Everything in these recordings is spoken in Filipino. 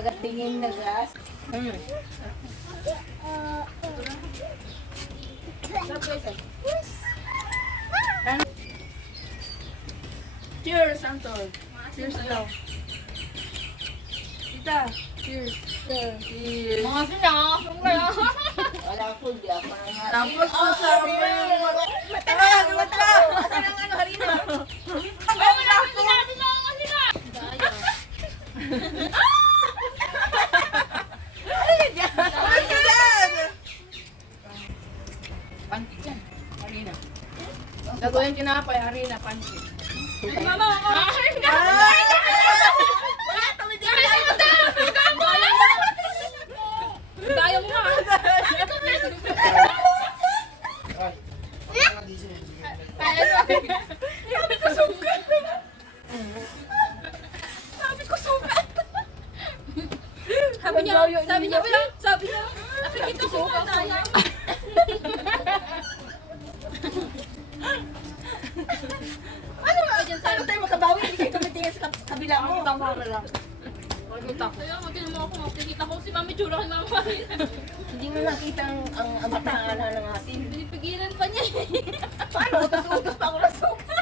Tagatingin na gas. Cheers, Anton. Cheers daw. Tita, cheers. Cheers. Mga sinakasong kayo. Wala ko, di ako nga. Tapos kasama yung Matagal, matagal. Asan ang ano, harina? Ay, wala ko sinabi na ako sila. pancake yan. Harina. Gagawin kinapay, harina, pancake. Mama, kakain ka. Daya mo nga. Sabi ko sugat. Sabi ko sugat. Sabi niya, nakikita ko nga tayo. Ano tayo makabawi? Hindi kayo tumitingin sa kabila mo. Tama ka lang. Kaya magkano mo ako, makikita ko si Mami Chura kay Mama. Hindi mo nakita ang bataan ng atin. Pinipigilan pa niya. Paano? Utos-utos pa ako na suka.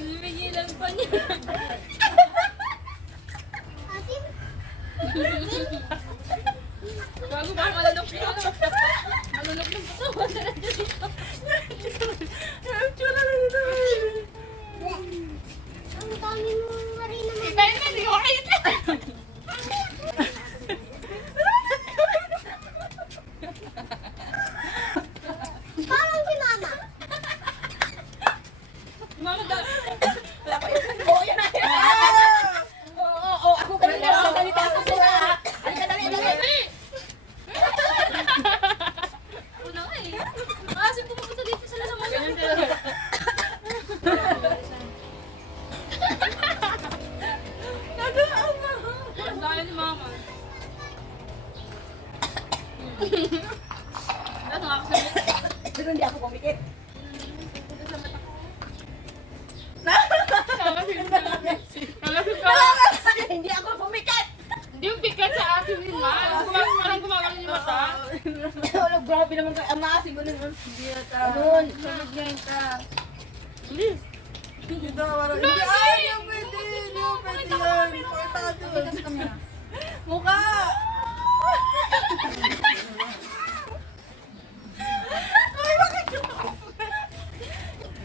Pinipigilan pa niya. Bago ba malunok siya? Malunok ng puso. Ang dami mo rin naman. Kaya na, hindi ko kaya. Parang si Mama. Mama, Oo, yan na. Oo, ako kanina nagsasalita sa sila. Halika, dali, dali. una ka eh. Kasi pumunta dito sila sa mga. Ang daya ni Mama. Ano nga ako sabi? Pero hindi ako pumikit. Hindi ako pumikit. Hindi yung pikat sa asin ni Ma. Parang gumagano yung mata. Wala, grabe naman kayo. Ang maasin ko naman. Ayun. Please. Hindi parang hindi. Ay, hindi pwede. Hindi pwede yan. Pakita doon. Mukha.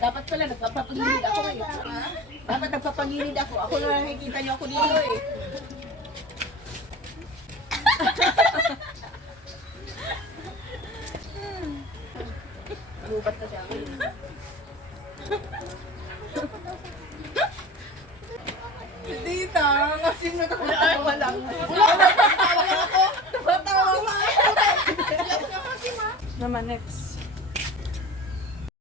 Dapat pala nagpapagilid ako eh. Dapat nagpapagilid ako. Ako na lang nakikita niyo ako dito eh. Lubat na siya. Tita, kasi natatawa lang. Wala, natatawa lang ako. Natatawa nga ako. Naman, next.